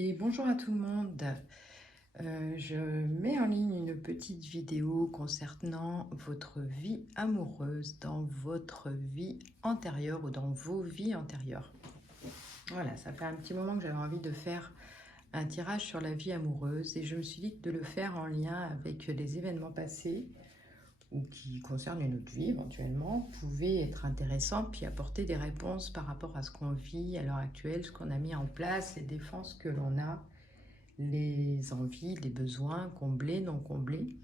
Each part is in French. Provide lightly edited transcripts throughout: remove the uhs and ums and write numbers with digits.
Et bonjour à tout le monde. Je mets en ligne une petite vidéo concernant votre vie amoureuse dans votre vie antérieure ou dans vos vies antérieures. Voilà, ça fait un petit moment que j'avais envie de faire un tirage sur la vie amoureuse et je me suis dit que de le faire en lien avec les événements passés ou qui concernent une autre vie éventuellement pouvait être intéressant puis apporter des réponses par rapport à ce qu'on vit à l'heure actuelle, ce qu'on a mis en place, les défenses que l'on a, les envies, les besoins comblés, non comblés.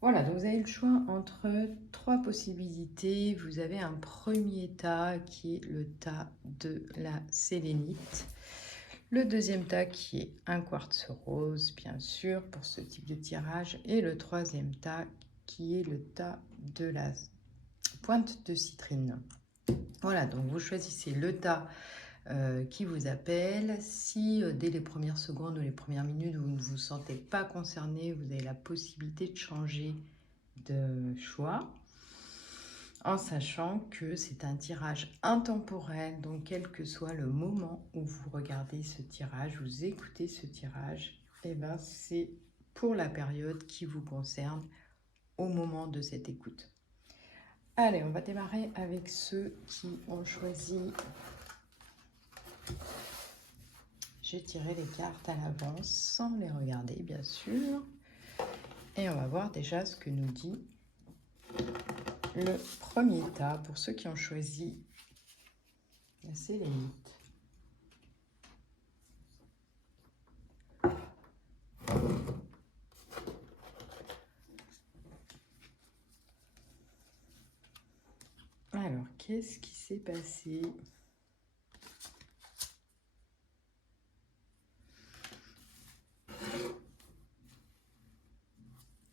Voilà, donc vous avez le choix entre trois possibilités. Vous avez un premier tas qui est le tas de la sélénite. Le deuxième tas qui est un quartz rose, bien sûr, pour ce type de tirage. Et le troisième tas qui est le tas de la pointe de citrine. Voilà, donc vous choisissez le tas qui vous appelle. Si dès les premières secondes ou les premières minutes, vous ne vous sentez pas concerné, vous avez la possibilité de changer de choix, en sachant que c'est un tirage intemporel, donc quel que soit le moment où vous regardez ce tirage, vous écoutez ce tirage, et ben c'est pour la période qui vous concerne au moment de cette écoute. Allez, on va démarrer avec ceux qui ont choisi. J'ai tiré les cartes à l'avance sans les regarder, bien sûr. Et on va voir déjà ce que nous dit le premier tas pour ceux qui ont choisi la sélénite. Alors, qu'est-ce qui s'est passé ?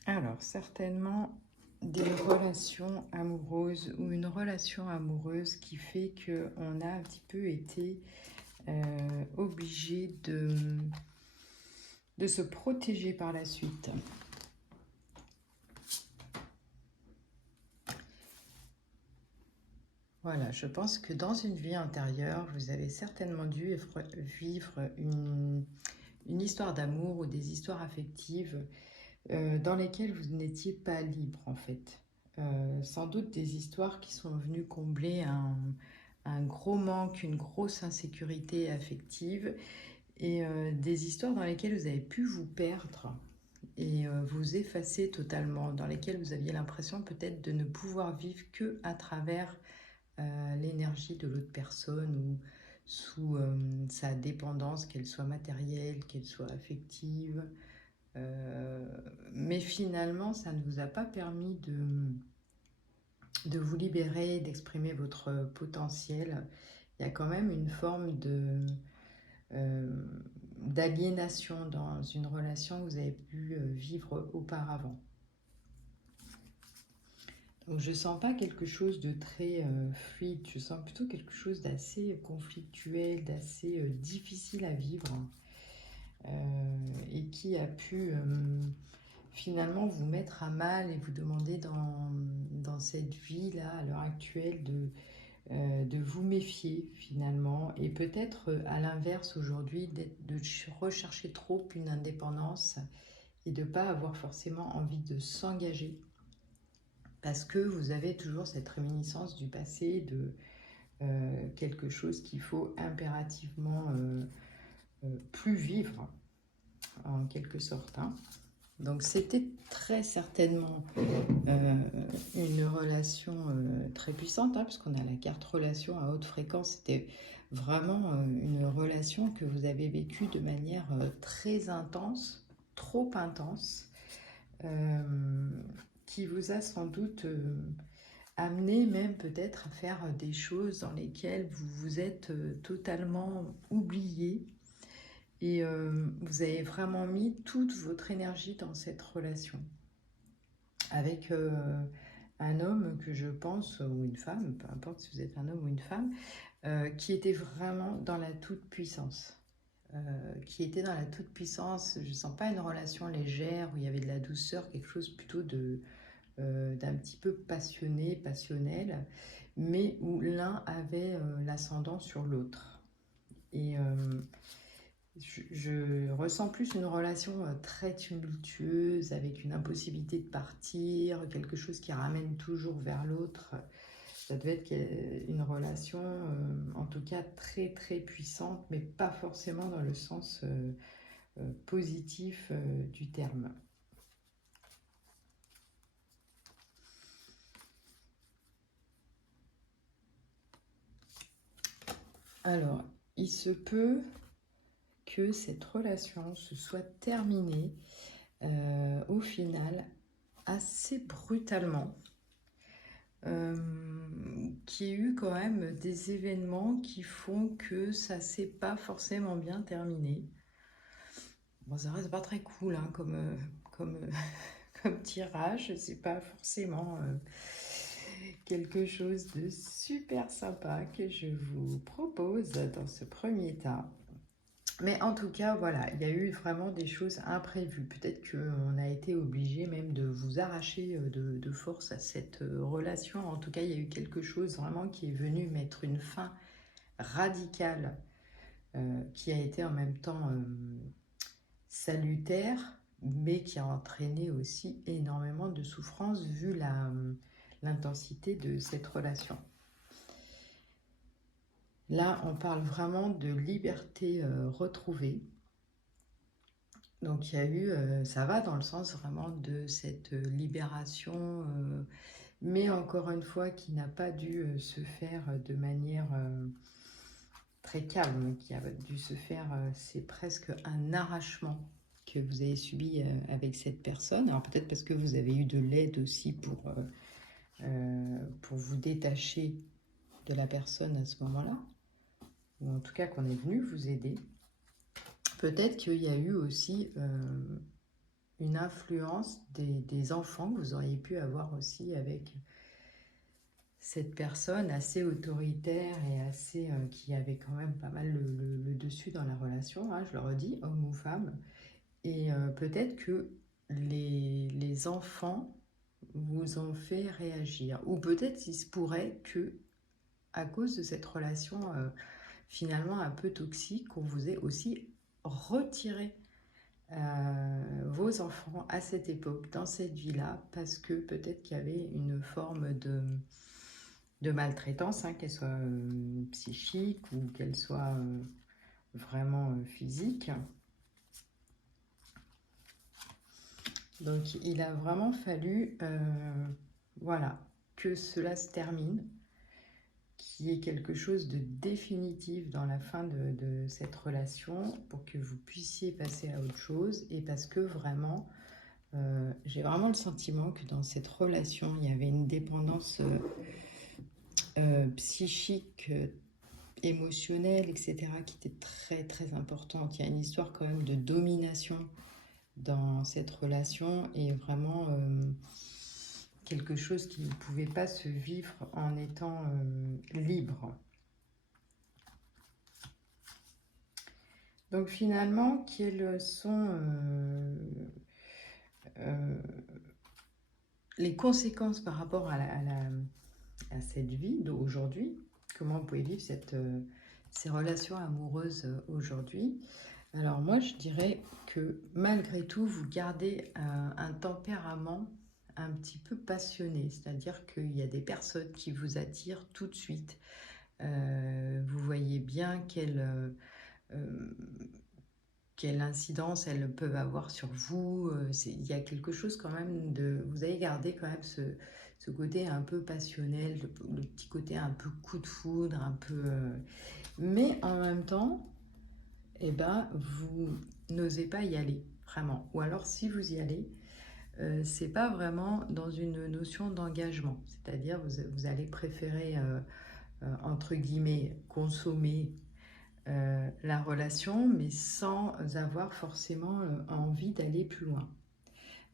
Alors, certainement des relations amoureuses ou une relation amoureuse qui fait qu'on a un petit peu été obligé de se protéger par la suite. Voilà, je pense que dans une vie antérieure, vous avez certainement dû vivre une histoire d'amour ou des histoires affectives dans lesquelles vous n'étiez pas libre en fait. Sans doute des histoires qui sont venues combler un gros manque, une grosse insécurité affective et des histoires dans lesquelles vous avez pu vous perdre et vous effacer totalement, dans lesquelles vous aviez l'impression peut-être de ne pouvoir vivre que à travers l'énergie de l'autre personne ou sous sa dépendance, qu'elle soit matérielle, qu'elle soit affective. Mais finalement, ça ne vous a pas permis de vous libérer, d'exprimer votre potentiel. Il y a quand même une forme d'aliénation dans une relation que vous avez pu vivre auparavant. Donc je ne sens pas quelque chose de très fluide, je sens plutôt quelque chose d'assez conflictuel, d'assez difficile à vivre et qui a pu finalement vous mettre à mal et vous demander dans cette vie-là, à l'heure actuelle, de vous méfier finalement et peut-être à l'inverse aujourd'hui de rechercher trop une indépendance et de ne pas avoir forcément envie de s'engager parce que vous avez toujours cette réminiscence du passé de quelque chose qu'il faut impérativement plus vivre en quelque sorte. Donc c'était très certainement une relation très puissante, parce qu'on a la carte relation à haute fréquence. C'était vraiment une relation que vous avez vécue de manière très intense, trop intense, qui vous a sans doute amené même peut-être à faire des choses dans lesquelles vous vous êtes totalement oublié. Et vous avez vraiment mis toute votre énergie dans cette relation. Avec un homme que je pense, ou une femme, peu importe si vous êtes un homme ou une femme, qui était vraiment dans la toute-puissance. Qui était dans la toute-puissance. Je ne sens pas une relation légère où il y avait de la douceur, quelque chose plutôt d'un petit peu passionné, passionnel, mais où l'un avait l'ascendant sur l'autre. Et je ressens plus une relation très tumultueuse, avec une impossibilité de partir, quelque chose qui ramène toujours vers l'autre. Ça devait être une relation, en tout cas, très très puissante, mais pas forcément dans le sens positif du terme. Alors, il se peut que cette relation se soit terminée au final assez brutalement, qu'il y ait eu quand même des événements qui font que ça s'est pas forcément bien terminé. Bon, ça reste pas très cool hein, comme tirage, c'est pas forcément quelque chose de super sympa que je vous propose dans ce premier tas. Mais en tout cas, voilà, il y a eu vraiment des choses imprévues. Peut-être qu'on a été obligé même de vous arracher de force à cette relation. En tout cas, il y a eu quelque chose vraiment qui est venu mettre une fin radicale, qui a été en même temps salutaire, mais qui a entraîné aussi énormément de souffrance vu l'intensité de cette relation. Là, on parle vraiment de liberté retrouvée. Donc, il y a eu, ça va dans le sens vraiment de cette libération, mais encore une fois, qui n'a pas dû se faire de manière très calme, qui a dû se faire, c'est presque un arrachement que vous avez subi avec cette personne. Alors, peut-être parce que vous avez eu de l'aide aussi pour vous détacher de la personne à ce moment-là, ou en tout cas qu'on est venu vous aider. Peut-être qu'il y a eu aussi une influence des enfants que vous auriez pu avoir aussi avec cette personne assez autoritaire et assez qui avait quand même pas mal le dessus dans la relation, hein, je le redis, homme ou femme. Et peut-être que les enfants vous ont fait réagir. Ou peut-être il se pourrait que, à cause de cette relation finalement un peu toxique, on vous ait aussi retiré vos enfants à cette époque, dans cette vie-là, parce que peut-être qu'il y avait une forme de maltraitance, hein, qu'elle soit psychique ou qu'elle soit vraiment physique. Donc il a vraiment fallu voilà, que cela se termine, qu'il y ait quelque chose de définitif dans la fin de cette relation pour que vous puissiez passer à autre chose, et parce que vraiment j'ai vraiment le sentiment que dans cette relation il y avait une dépendance psychique, émotionnelle, etc., qui était très très importante. Il y a une histoire quand même de domination dans cette relation, et vraiment quelque chose qui ne pouvait pas se vivre en étant libre. Donc finalement, quelles sont les conséquences par rapport à cette vie d'aujourd'hui? Comment vous pouvez vivre ces relations amoureuses aujourd'hui? Alors moi, je dirais que malgré tout, vous gardez un tempérament un petit peu passionné, c'est-à-dire qu'il y a des personnes qui vous attirent tout de suite. Vous voyez bien quelle incidence elles peuvent avoir sur vous. Il y a quelque chose quand même de... Vous avez gardé quand même ce côté un peu passionnel, le petit côté un peu coup de foudre, un peu... Mais en même temps, eh ben, vous n'osez pas y aller, vraiment. Ou alors, si vous y allez, c'est pas vraiment dans une notion d'engagement. C'est-à-dire, vous allez préférer, entre guillemets, consommer la relation, mais sans avoir forcément envie d'aller plus loin.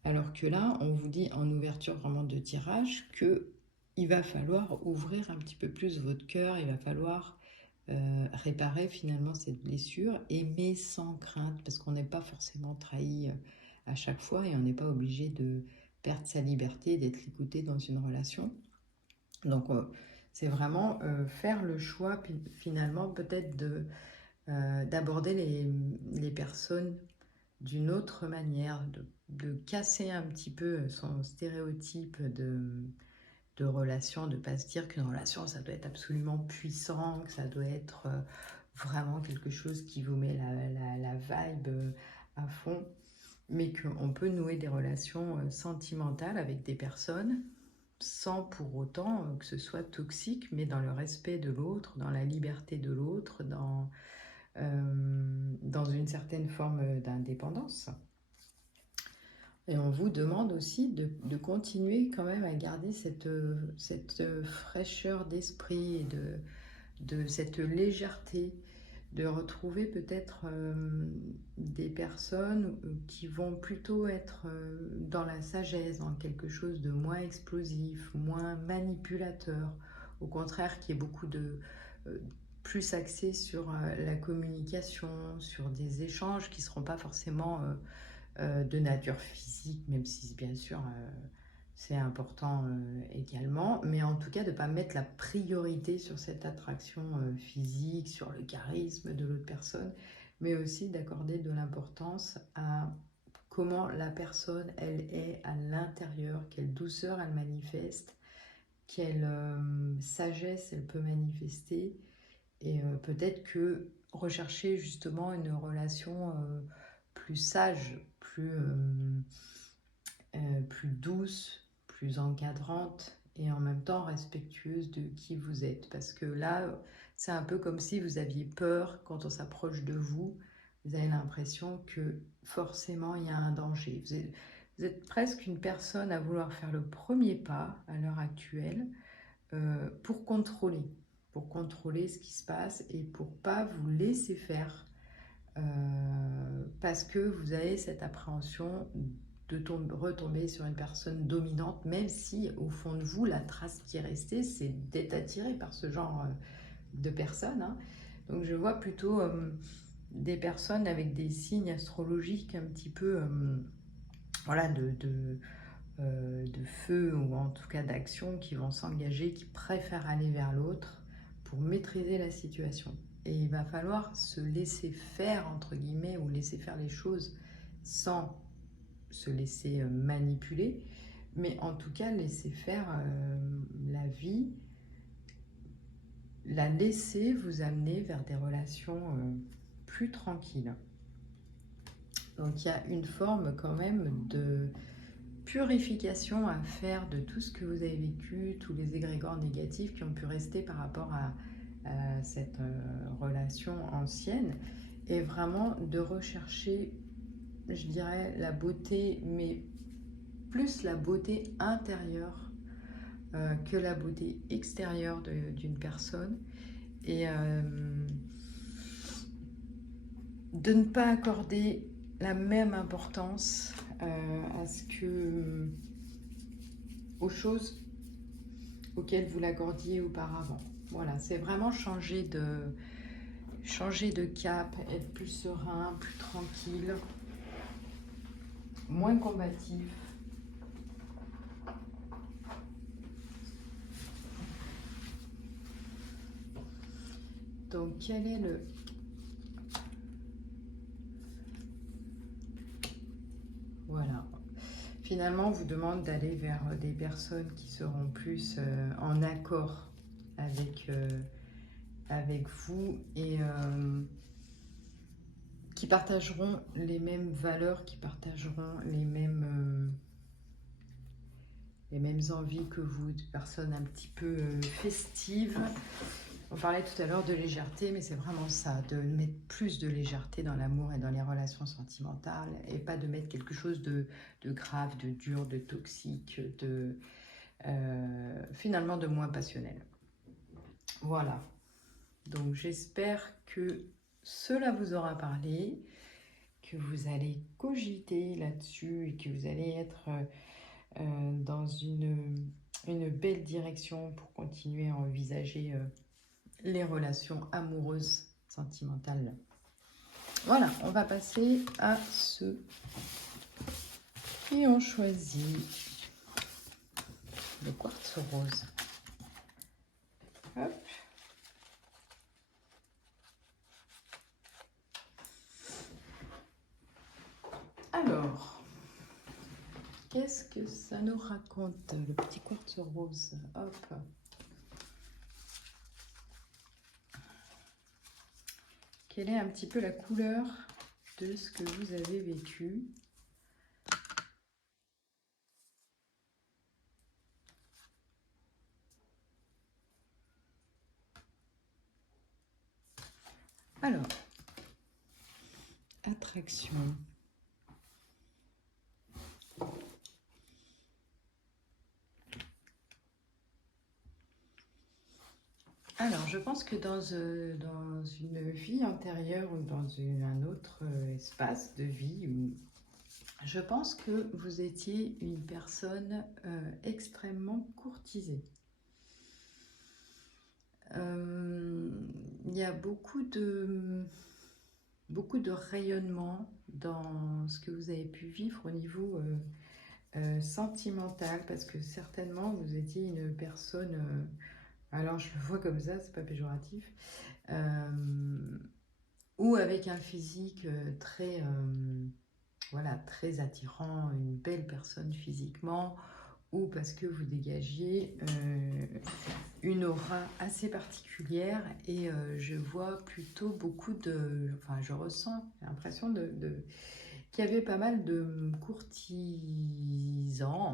Alors que là, on vous dit en ouverture vraiment de tirage que il va falloir ouvrir un petit peu plus votre cœur, il va falloir réparer finalement cette blessure, aimer sans crainte, parce qu'on n'est pas forcément trahi à chaque fois, et on n'est pas obligé de perdre sa liberté, d'être écouté dans une relation. Donc c'est vraiment faire le choix finalement peut-être d'aborder les personnes d'une autre manière, de casser un petit peu son stéréotype de relation, de ne pas se dire qu'une relation, ça doit être absolument puissant, que ça doit être vraiment quelque chose qui vous met la vibe à fond, mais qu'on peut nouer des relations sentimentales avec des personnes sans pour autant que ce soit toxique, mais dans le respect de l'autre, dans la liberté de l'autre, dans une certaine forme d'indépendance. Et on vous demande aussi de continuer quand même à garder cette fraîcheur d'esprit et de cette légèreté, de retrouver peut-être des personnes qui vont plutôt être dans la sagesse, dans quelque chose de moins explosif, moins manipulateur, au contraire qui est beaucoup plus axé sur la communication, sur des échanges qui ne seront pas forcément de nature physique, même si bien sûr c'est important également, mais en tout cas de ne pas mettre la priorité sur cette attraction physique, sur le charisme de l'autre personne, mais aussi d'accorder de l'importance à comment la personne, elle est à l'intérieur, quelle douceur elle manifeste, quelle sagesse elle peut manifester, et peut-être que rechercher justement une relation plus sage, plus douce, plus encadrante et en même temps respectueuse de qui vous êtes. Parce que là, c'est un peu comme si vous aviez peur quand on s'approche de vous. Vous avez l'impression que forcément il y a un danger. Vous êtes presque une personne à vouloir faire le premier pas à l'heure actuelle pour contrôler ce qui se passe et pour pas vous laisser faire parce que vous avez cette appréhension de retomber sur une personne dominante, même si au fond de vous, la trace qui est restée, c'est d'être attiré par ce genre de personnes. Hein. Donc je vois plutôt des personnes avec des signes astrologiques un petit peu voilà, de feu ou en tout cas d'action qui vont s'engager, qui préfèrent aller vers l'autre pour maîtriser la situation. Et il va falloir se laisser faire, entre guillemets, ou laisser faire les choses sans se laisser manipuler, mais en tout cas laisser faire la vie, la laisser vous amener vers des relations plus tranquilles. Donc il y a une forme quand même de purification à faire de tout ce que vous avez vécu, tous les égrégores négatifs qui ont pu rester par rapport à cette relation ancienne, et vraiment de rechercher, je dirais, la beauté, mais plus la beauté intérieure que la beauté extérieure d'une personne, et de ne pas accorder la même importance aux choses auxquelles vous l'accordiez auparavant. Voilà, c'est vraiment changer de cap, être plus serein, plus tranquille, moins combatif. Donc quel est le... Voilà. Finalement, on vous demande d'aller vers des personnes qui seront plus en accord avec vous et qui partageront les mêmes valeurs, qui partageront les mêmes envies que vous, des personnes un petit peu festives. On parlait tout à l'heure de légèreté, mais c'est vraiment ça, de mettre plus de légèreté dans l'amour et dans les relations sentimentales, et pas de mettre quelque chose de grave, de dur, de toxique, finalement de moins passionnel. Voilà. Donc j'espère que cela vous aura parlé, que vous allez cogiter là-dessus et que vous allez être dans une belle direction pour continuer à envisager les relations amoureuses, sentimentales. Voilà, on va passer à ce. Et on choisit le quartz rose. Hop. qu'est-ce que ça nous raconte, le petit quartz rose? Hop. Quelle est un petit peu la couleur de ce que vous avez vécu? Alors, attraction. Alors, je pense que dans une vie antérieure ou dans un autre espace de vie, je pense que vous étiez une personne extrêmement courtisée. Il y a beaucoup de rayonnement dans ce que vous avez pu vivre au niveau sentimental, parce que certainement vous étiez une personne, alors je le vois comme ça, c'est pas péjoratif, ou avec un physique très, voilà, très attirant, une belle personne physiquement, ou parce que vous dégagiez une aura assez particulière, et je vois plutôt beaucoup de... Enfin, je ressens l'impression qu'il y avait pas mal de courtisans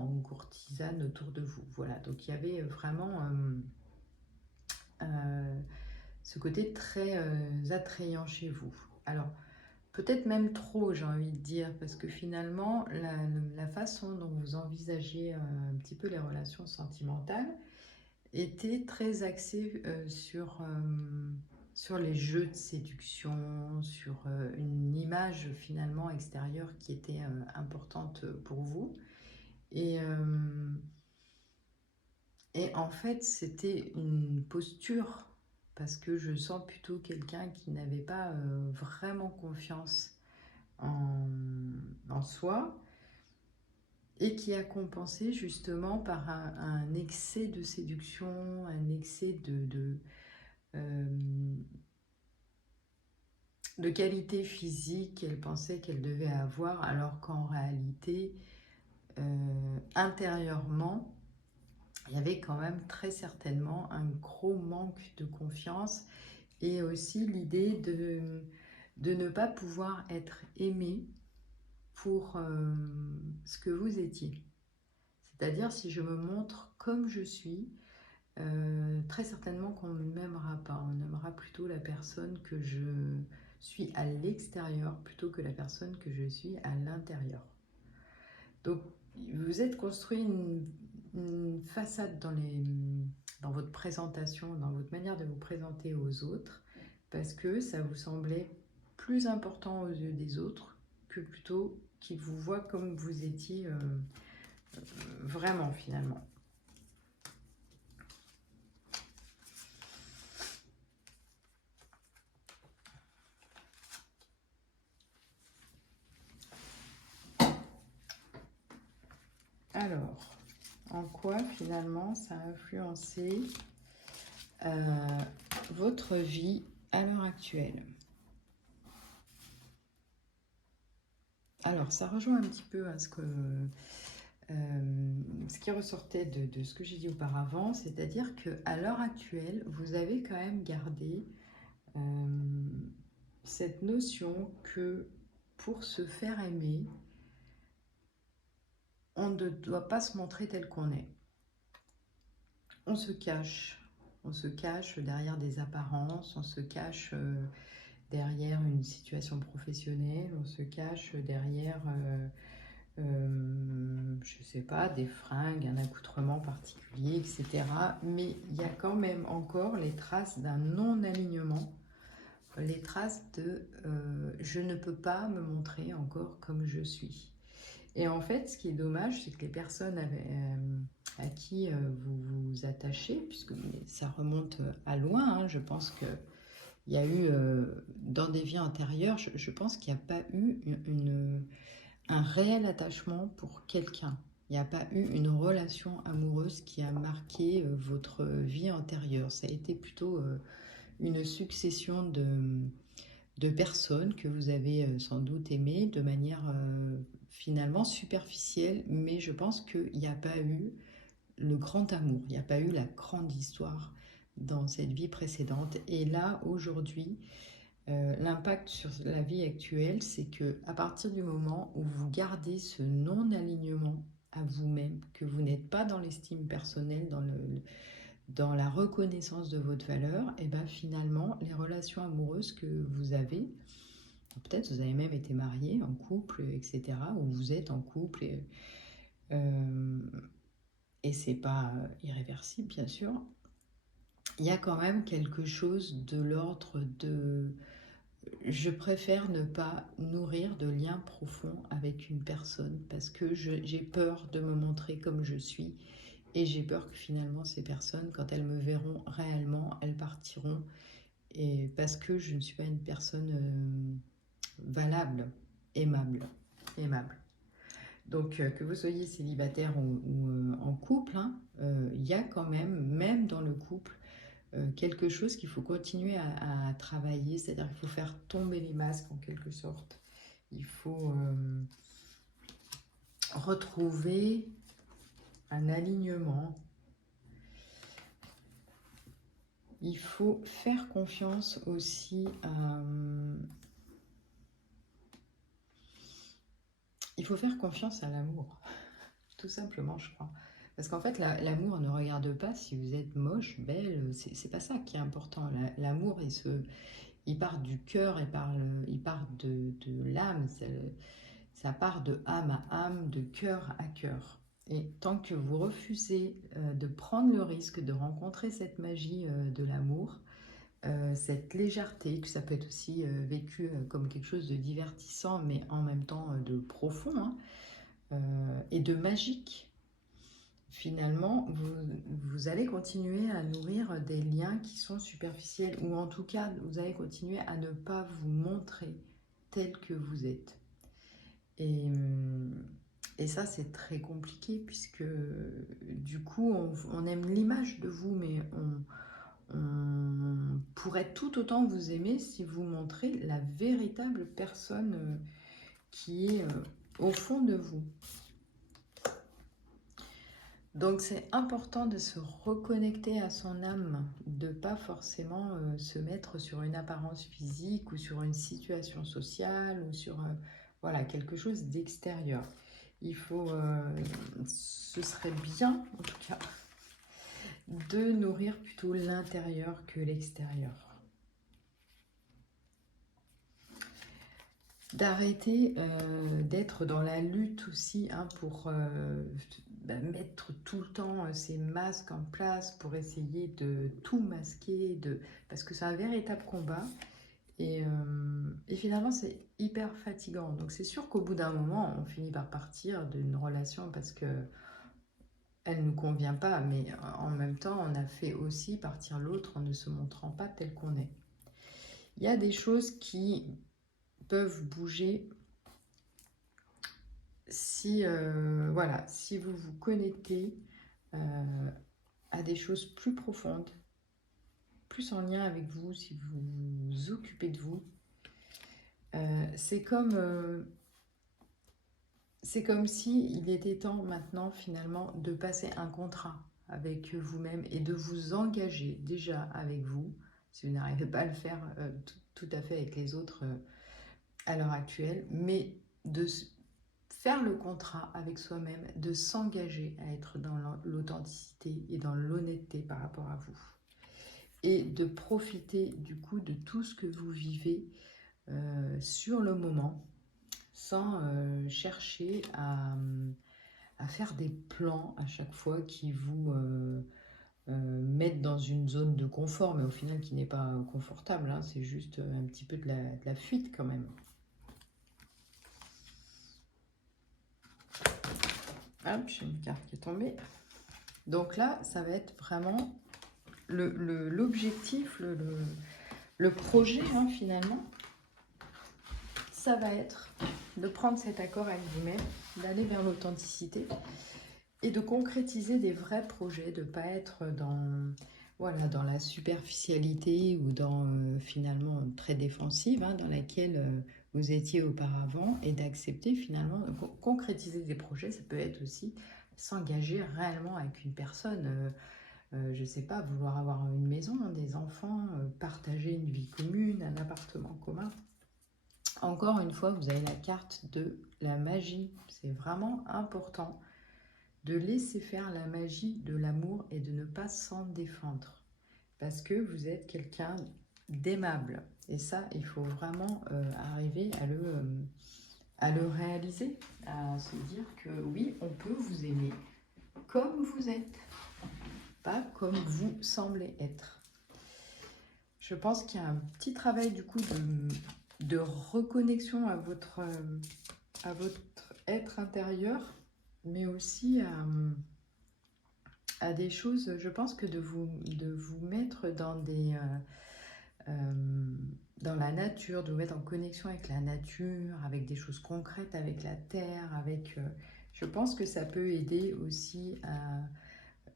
ou courtisanes autour de vous. Voilà, donc il y avait vraiment ce côté très attrayant chez vous. Alors, peut-être même trop, j'ai envie de dire, parce que finalement, la façon dont vous envisagez un petit peu les relations sentimentales était très axée sur les jeux de séduction, sur une image finalement extérieure qui était importante pour vous. Et en fait, c'était une posture, parce que je sens plutôt quelqu'un qui n'avait pas vraiment confiance en soi, et qui a compensé justement par un excès de séduction, un excès de qualité physique qu'elle pensait qu'elle devait avoir, alors qu'en réalité, intérieurement, il y avait quand même très certainement un gros manque de confiance, et aussi l'idée de ne pas pouvoir être aimé pour ce que vous étiez. C'est-à-dire, si je me montre comme je suis, très certainement qu'on ne m'aimera pas. On aimera plutôt la personne que je suis à l'extérieur plutôt que la personne que je suis à l'intérieur. Donc, vous êtes construit une façade dans votre présentation, dans votre manière de vous présenter aux autres, parce que ça vous semblait plus important aux yeux des autres que plutôt qu'ils vous voient comme vous étiez vraiment finalement. Alors, en quoi finalement ça a influencé votre vie à l'heure actuelle? Alors, ça rejoint un petit peu à ce qui ressortait de ce que j'ai dit auparavant, c'est-à-dire qu'à l'heure actuelle, vous avez quand même gardé cette notion que pour se faire aimer, on ne doit pas se montrer tel qu'on est. On se cache derrière des apparences, on se cache derrière une situation professionnelle, on se cache derrière, je sais pas, des fringues, un accoutrement particulier, etc. Mais il y a quand même encore les traces d'un non-alignement, les traces de je ne peux pas me montrer encore comme je suis. Et en fait, ce qui est dommage, c'est que les personnes à qui vous vous attachez, puisque ça remonte à loin, hein, je pense qu'il y a eu, dans des vies antérieures, je pense qu'il n'y a pas eu un réel attachement pour quelqu'un. Il n'y a pas eu une relation amoureuse qui a marqué votre vie antérieure. Ça a été plutôt une succession de personnes que vous avez sans doute aimées de manière finalement superficielle, mais je pense qu'il n'y a pas eu le grand amour, il n'y a pas eu la grande histoire dans cette vie précédente. Et là, aujourd'hui, l'impact sur la vie actuelle, c'est que à partir du moment où vous gardez ce non-alignement à vous-même, que vous n'êtes pas dans l'estime personnelle, dans la reconnaissance de votre valeur, et bien finalement, les relations amoureuses que vous avez, peut-être vous avez même été marié, en couple, etc., ou vous êtes en couple, et c'est pas irréversible, bien sûr, il y a quand même quelque chose de l'ordre de... Je préfère ne pas nourrir de liens profonds avec une personne parce que j'ai peur de me montrer comme je suis et j'ai peur que finalement ces personnes, quand elles me verront réellement, elles partiront et parce que je ne suis pas une personne valable, aimable. Donc que vous soyez célibataire ou en couple, hein, y a quand même dans le couple, quelque chose qu'il faut continuer à travailler, c'est-à-dire qu'il faut faire tomber les masques en quelque sorte. Il faut retrouver un alignement. Il faut faire confiance aussi à... Il faut faire confiance à l'amour, tout simplement, je crois. Parce qu'en fait, l'amour ne regarde pas si vous êtes moche, belle, c'est pas ça qui est important. L'amour, il part du cœur, il part de l'âme, ça part de âme à âme, de cœur à cœur. Et tant que vous refusez de prendre le risque de rencontrer cette magie de l'amour, cette légèreté, que ça peut être aussi vécu comme quelque chose de divertissant, mais en même temps de profond, hein, et de magique, finalement, vous allez continuer à nourrir des liens qui sont superficiels, ou en tout cas, vous allez continuer à ne pas vous montrer tel que vous êtes. Et ça, c'est très compliqué, puisque du coup, on aime l'image de vous, mais on pourrait tout autant vous aimer si vous montrez la véritable personne qui est au fond de vous. Donc c'est important de se reconnecter à son âme, de ne pas forcément se mettre sur une apparence physique ou sur une situation sociale ou sur voilà, quelque chose d'extérieur. Il faut, ce serait bien en tout cas, de nourrir plutôt l'intérieur que l'extérieur. D'arrêter d'être dans la lutte aussi hein, pour mettre tout le temps ces masques en place pour essayer de tout masquer, parce que c'est un véritable combat et finalement c'est hyper fatigant. Donc c'est sûr qu'au bout d'un moment on finit par partir d'une relation parce que elle ne nous convient pas, mais en même temps on a fait aussi partir l'autre en ne se montrant pas tel qu'on est. Il y a des choses qui peuvent bouger si, voilà, si vous vous connectez à des choses plus profondes, plus en lien avec vous, si vous vous occupez de vous. C'est comme si il était temps maintenant finalement de passer un contrat avec vous-même et de vous engager déjà avec vous, si vous n'arrivez pas à le faire tout à fait avec les autres à l'heure actuelle, mais de faire le contrat avec soi-même, de s'engager à être dans l'authenticité et dans l'honnêteté par rapport à vous. Et de profiter du coup de tout ce que vous vivez sur le moment, sans chercher à faire des plans à chaque fois qui vous mettent dans une zone de confort, mais au final qui n'est pas confortable, hein, c'est juste un petit peu de la fuite quand même. Hop, j'ai une carte qui est tombée. Donc là, ça va être vraiment l'objectif, le projet, hein, finalement. Ça va être de prendre cet accord avec vous-même, d'aller vers l'authenticité et de concrétiser des vrais projets, de ne pas être dans voilà, dans la superficialité ou dans finalement très défensive, hein, dans laquelle vous étiez auparavant, et d'accepter finalement, concrétiser des projets, ça peut être aussi s'engager réellement avec une personne, je ne sais pas, vouloir avoir une maison, des enfants, partager une vie commune, un appartement commun. Encore une fois, vous avez la carte de la magie, c'est vraiment important de laisser faire la magie de l'amour et de ne pas s'en défendre. Parce que vous êtes quelqu'un d'aimable. Et ça, il faut vraiment arriver à le réaliser, à se dire que oui, on peut vous aimer comme vous êtes, pas comme vous semblez être. Je pense qu'il y a un petit travail du coup de reconnexion à votre être intérieur, mais aussi à des choses, je pense que de vous mettre dans dans la nature, de vous mettre en connexion avec la nature, avec des choses concrètes, avec la terre, je pense que ça peut aider aussi à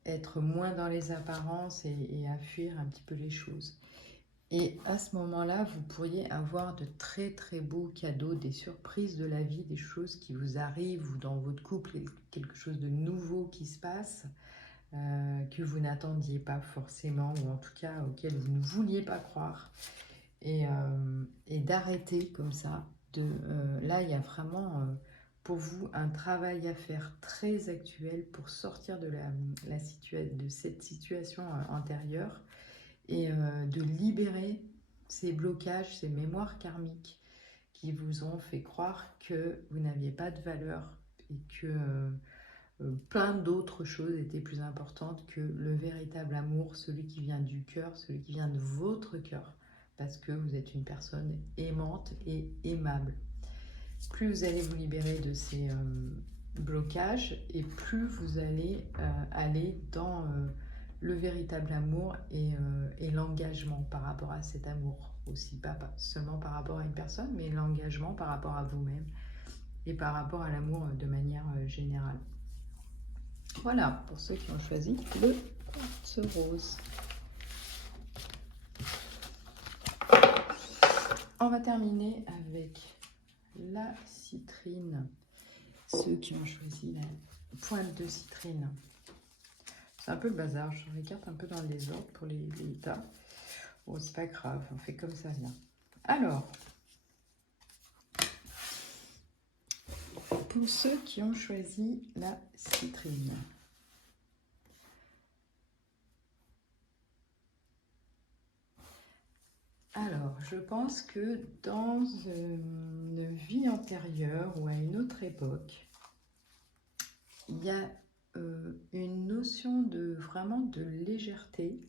être moins dans les apparences et à fuir un petit peu les choses. Et à ce moment-là, vous pourriez avoir de très très beaux cadeaux, des surprises de la vie, des choses qui vous arrivent ou dans votre couple, quelque chose de nouveau qui se passe, que vous n'attendiez pas forcément, ou en tout cas auquel vous ne vouliez pas croire. Et d'arrêter comme ça. Là, il y a vraiment pour vous un travail à faire très actuel pour sortir de de cette situation antérieure et de libérer ces blocages, ces mémoires karmiques qui vous ont fait croire que vous n'aviez pas de valeur et que plein d'autres choses étaient plus importantes que le véritable amour, celui qui vient du cœur, celui qui vient de votre cœur, parce que vous êtes une personne aimante et aimable. Plus vous allez vous libérer de ces blocages et plus vous allez aller dans le véritable amour et l'engagement par rapport à cet amour aussi, pas seulement par rapport à une personne, mais l'engagement par rapport à vous-même et par rapport à l'amour de manière générale. Voilà, pour ceux qui ont choisi le quartz rose. On va terminer avec la citrine. Ceux qui ont choisi la pointe de citrine. C'est un peu le bazar, je regarde un peu dans le désordre pour les tas. Bon, c'est pas grave, on fait comme ça vient. Alors, pour ceux qui ont choisi la citrine. Alors, je pense que dans une vie antérieure ou à une autre époque, il y a une notion de vraiment de légèreté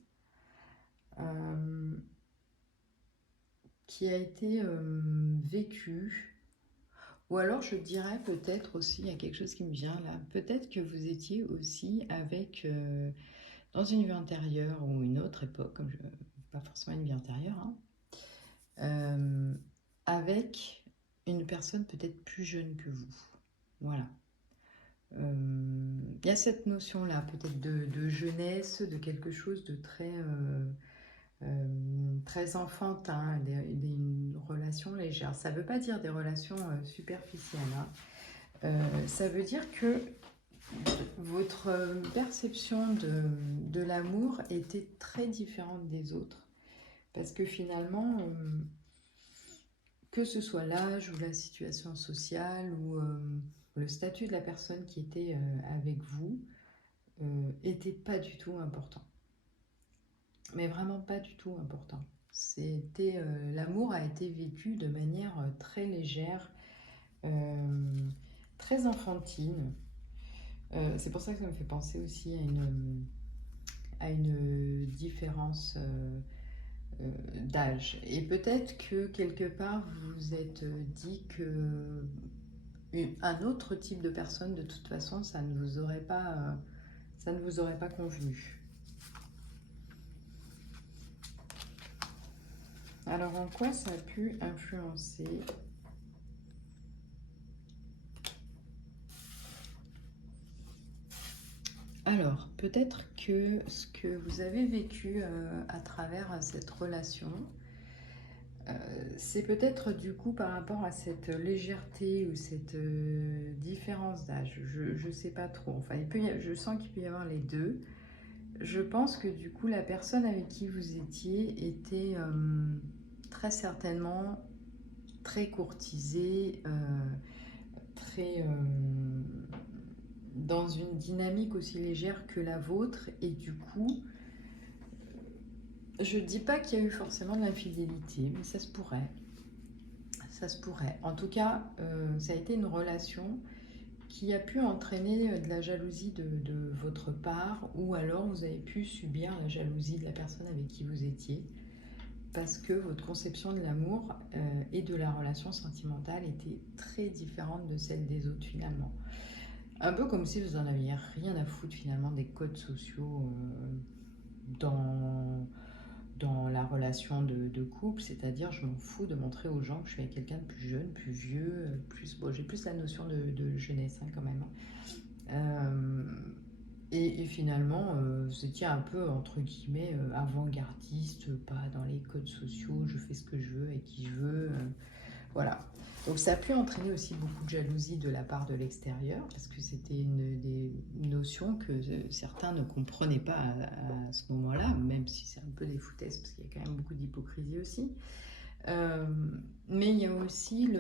qui a été vécue. Ou alors je dirais peut-être aussi, il y a quelque chose qui me vient là, peut-être que vous étiez aussi avec, dans une vie antérieure ou une autre époque, pas forcément une vie antérieure, hein, avec une personne peut-être plus jeune que vous. Voilà. Il y a cette notion-là, peut-être de jeunesse, de quelque chose de très, très enfantin, une relation légère. Ça ne veut pas dire des relations superficielles, hein. Ça veut dire que votre perception de l'amour était très différente des autres. Parce que finalement, que ce soit l'âge ou la situation sociale ou le statut de la personne qui était avec vous, était pas du tout important. Mais vraiment pas du tout important. L'amour a été vécu de manière très légère, très enfantine. C'est pour ça que ça me fait penser aussi à une différence d'âge. Et peut-être que quelque part vous vous êtes dit que un autre type de personne, de toute façon, ça ne vous aurait pas convenu. Alors, en quoi ça a pu influencer? Alors, peut-être que ce que vous avez vécu à travers cette relation, c'est peut-être du coup par rapport à cette légèreté ou cette différence d'âge. Je ne sais pas trop. Enfin, je sens qu'il peut y avoir les deux. Je pense que du coup, la personne avec qui vous étiez était très certainement très courtisée, très dans une dynamique aussi légère que la vôtre. Et du coup, je ne dis pas qu'il y a eu forcément de l'infidélité, mais ça se pourrait. Ça se pourrait. En tout cas, ça a été une relation qui a pu entraîner de la jalousie de votre part, ou alors vous avez pu subir la jalousie de la personne avec qui vous étiez, parce que votre conception de l'amour et de la relation sentimentale était très différente de celle des autres finalement. Un peu comme si vous en aviez rien à foutre finalement des codes sociaux dans la relation de couple, c'est-à-dire je m'en fous de montrer aux gens que je suis avec quelqu'un de plus jeune, plus vieux, bon, j'ai plus la notion de jeunesse hein, quand même. Et finalement, vous étiez un peu, entre guillemets, avant-gardiste, pas dans les codes sociaux, je fais ce que je veux avec qui je veux. Voilà. Donc ça a pu entraîner aussi beaucoup de jalousie de la part de l'extérieur, parce que c'était des notions que certains ne comprenaient pas à ce moment-là, même si c'est un peu des foutaises, parce qu'il y a quand même beaucoup d'hypocrisie aussi. Mais il y a aussi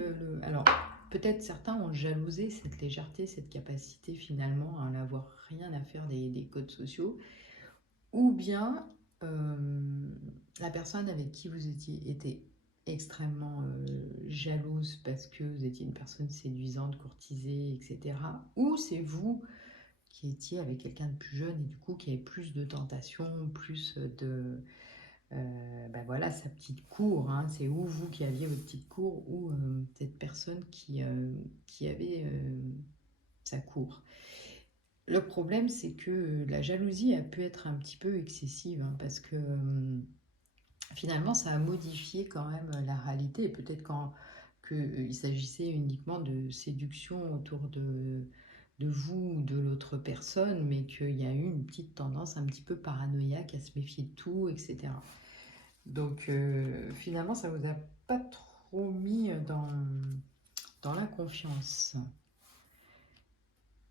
alors, peut-être certains ont jalousé cette légèreté, cette capacité finalement à n'avoir rien à faire des codes sociaux, ou bien la personne avec qui vous étiez était extrêmement jalouse parce que vous étiez une personne séduisante, courtisée, etc. Ou c'est vous qui étiez avec quelqu'un de plus jeune et du coup qui avait plus de tentations, plus de... ben voilà, sa petite cour, hein. C'est ou vous qui aviez votre petite cour ou cette personne qui avait sa cour. Le problème, c'est que la jalousie a pu être un petit peu excessive, hein, parce que finalement, ça a modifié quand même la réalité. Et peut-être qu'il s'agissait uniquement de séduction autour de vous ou de l'autre personne, mais qu'il y a eu une petite tendance un petit peu paranoïaque à se méfier de tout, etc. Donc finalement, ça vous a pas trop mis dans la confiance.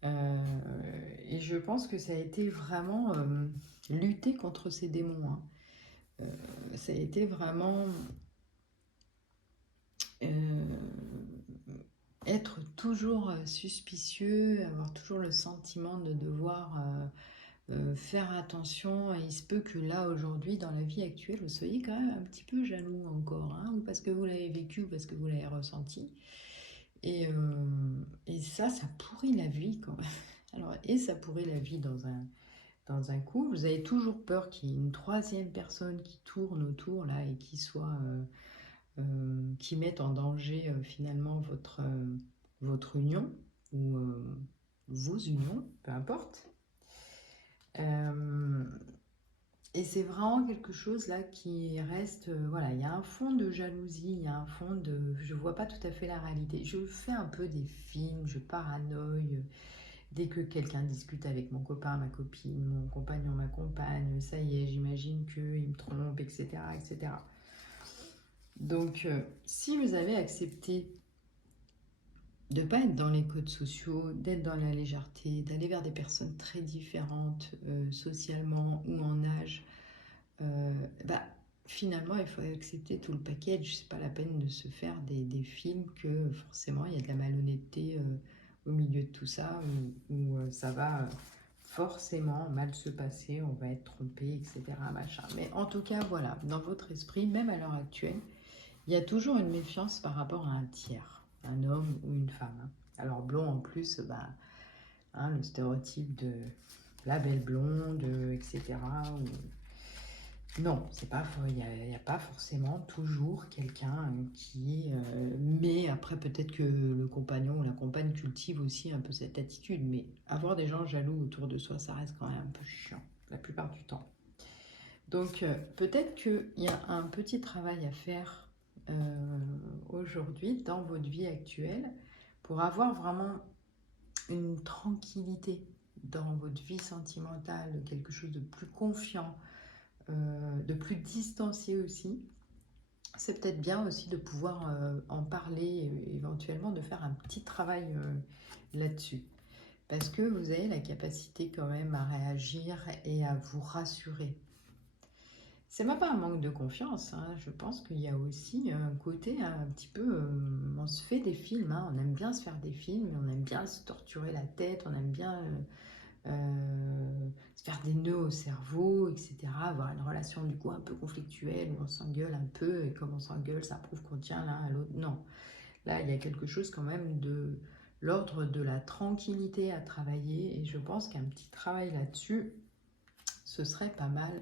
Et je pense que ça a été vraiment lutter contre ces démons, hein. Ça a été vraiment être toujours suspicieux, avoir toujours le sentiment de devoir faire attention. Et il se peut que là, aujourd'hui, dans la vie actuelle, vous soyez quand même un petit peu jaloux encore, hein, ou parce que vous l'avez vécu, ou parce que vous l'avez ressenti. Et ça pourrit la vie quand même. Alors, et ça pourrit la vie dans un couple. Vous avez toujours peur qu'il y ait une troisième personne qui tourne autour là et qui mette en danger finalement votre union ou vos unions, peu importe. Et c'est vraiment quelque chose là qui reste, voilà, il y a un fond de jalousie, il y a un fond de, je vois pas tout à fait la réalité. Je fais un peu des films, je paranoïe. Dès que quelqu'un discute avec mon copain, ma copine, mon compagnon, ma compagne, ça y est, j'imagine qu'il me trompe, etc., etc. Donc, si vous avez accepté de ne pas être dans les codes sociaux, d'être dans la légèreté, d'aller vers des personnes très différentes socialement ou en âge, bah, finalement, il faut accepter tout le package. C'est pas la peine de se faire des films que forcément il y a de la malhonnêteté au milieu de tout ça, où ça va forcément mal se passer, on va être trompé, etc. Machin. Mais en tout cas, voilà, dans votre esprit, même à l'heure actuelle, il y a toujours une méfiance par rapport à un tiers, un homme ou une femme, hein. Alors blond en plus, bah, hein, le stéréotype de la belle blonde, etc. Non, c'est pas, il n'y a pas forcément toujours quelqu'un qui est... mais après, peut-être que le compagnon ou la compagne cultive aussi un peu cette attitude. Mais avoir des gens jaloux autour de soi, ça reste quand même un peu chiant, la plupart du temps. Donc, peut-être qu'il y a un petit travail à faire aujourd'hui, dans votre vie actuelle, pour avoir vraiment une tranquillité dans votre vie sentimentale, quelque chose de plus confiant, de plus distancié aussi, c'est peut-être bien aussi de pouvoir en parler et éventuellement de faire un petit travail là-dessus. Parce que vous avez la capacité quand même à réagir et à vous rassurer. C'est même pas un manque de confiance, hein. Je pense qu'il y a aussi un côté un petit peu... on se fait des films, hein. On aime bien se faire des films, on aime bien se torturer la tête, on aime bien se faire des nœuds au cerveau, etc. Avoir une relation du coup un peu conflictuelle, où on s'engueule un peu, et comme on s'engueule, ça prouve qu'on tient l'un à l'autre. Non, là, il y a quelque chose quand même de l'ordre de la tranquillité à travailler, et je pense qu'un petit travail là-dessus, ce serait pas mal.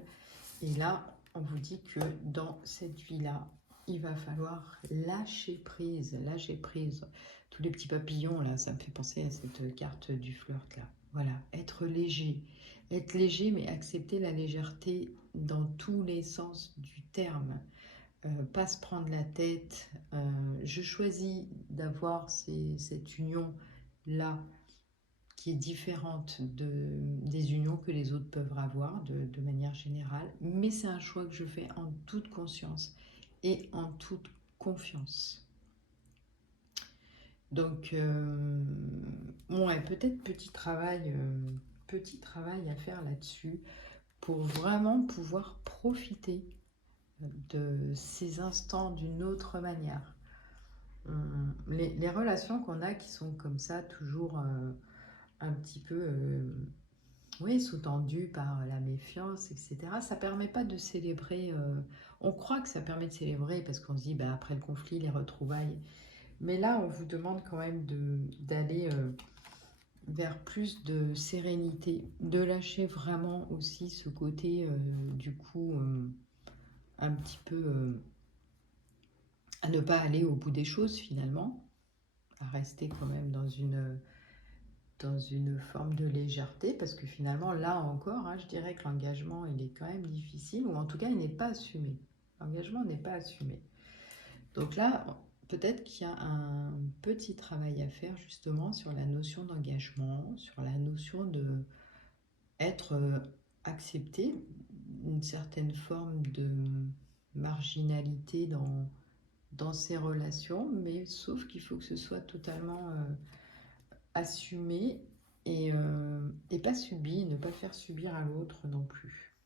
Et là, on vous dit que dans cette vie-là, il va falloir lâcher prise, lâcher prise. Tous les petits papillons, là, ça me fait penser à cette carte du flirt, là. Voilà, être léger, mais accepter la légèreté dans tous les sens du terme. Pas se prendre la tête. Je choisis d'avoir cette union-là qui est différente des unions que les autres peuvent avoir de manière générale, mais c'est un choix que je fais en toute conscience et en toute confiance. Donc, ouais, peut-être petit travail à faire là-dessus pour vraiment pouvoir profiter de ces instants d'une autre manière. Les relations qu'on a qui sont comme ça, toujours un petit peu oui, sous-tendu par la méfiance, etc. Ça permet pas de célébrer. On croit que ça permet de célébrer parce qu'on se dit, bah, après le conflit, les retrouvailles. Mais là, on vous demande quand même d'aller vers plus de sérénité, de lâcher vraiment aussi ce côté, du coup, un petit peu à ne pas aller au bout des choses finalement, à rester quand même dans une forme de légèreté, parce que finalement, là encore, hein, je dirais que l'engagement, il est quand même difficile, ou en tout cas, il n'est pas assumé. L'engagement n'est pas assumé. Donc là, peut-être qu'il y a un petit travail à faire justement sur la notion d'engagement, sur la notion de être accepté, une certaine forme de marginalité dans ces relations, mais sauf qu'il faut que ce soit totalement assumé et pas subi, ne pas faire subir à l'autre non plus.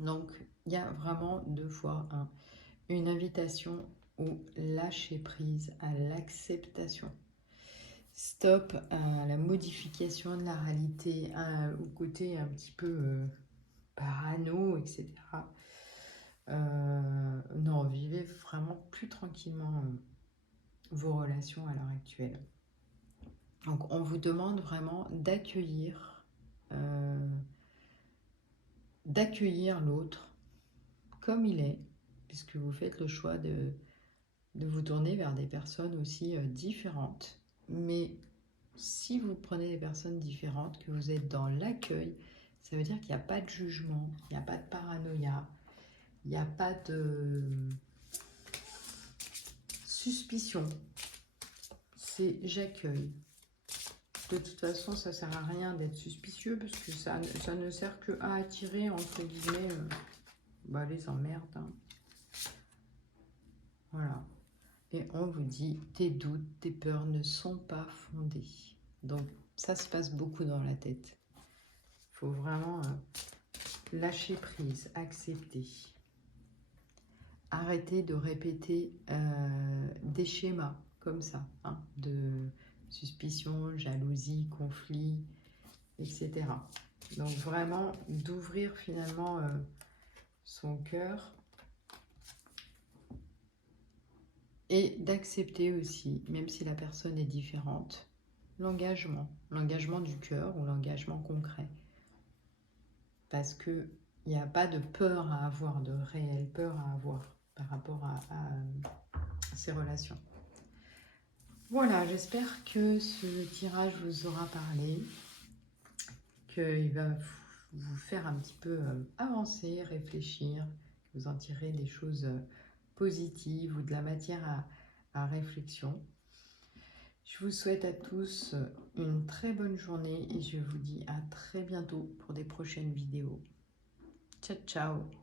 Donc, il y a vraiment deux fois une invitation au lâcher prise, à l'acceptation. Stop à la modification de la réalité, au côté un petit peu parano, etc. Non, vivez vraiment plus tranquillement vos relations à l'heure actuelle. Donc, on vous demande vraiment d'accueillir l'autre comme il est, puisque vous faites le choix de vous tourner vers des personnes aussi différentes. Mais si vous prenez des personnes différentes, que vous êtes dans l'accueil, ça veut dire qu'il n'y a pas de jugement, il n'y a pas de paranoïa, il n'y a pas de suspicion. C'est j'accueille. De toute façon, ça ne sert à rien d'être suspicieux parce que ça ne sert que à attirer, entre guillemets, les emmerdes. Hein. Voilà. Et on vous dit, tes doutes, tes peurs ne sont pas fondés. Donc, ça se passe beaucoup dans la tête. Il faut vraiment lâcher prise, accepter. Arrêter de répéter des schémas comme ça, hein, de suspicion, jalousie, conflit, etc. Donc vraiment d'ouvrir finalement son cœur et d'accepter aussi, même si la personne est différente, l'engagement du cœur ou l'engagement concret. Parce qu'il n'y a pas de peur à avoir, de réelle peur à avoir par rapport à ces relations. Voilà, j'espère que ce tirage vous aura parlé, qu'il va vous faire un petit peu avancer, réfléchir, que vous en tirez des choses positives ou de la matière à réflexion. Je vous souhaite à tous une très bonne journée et je vous dis à très bientôt pour des prochaines vidéos. Ciao, ciao!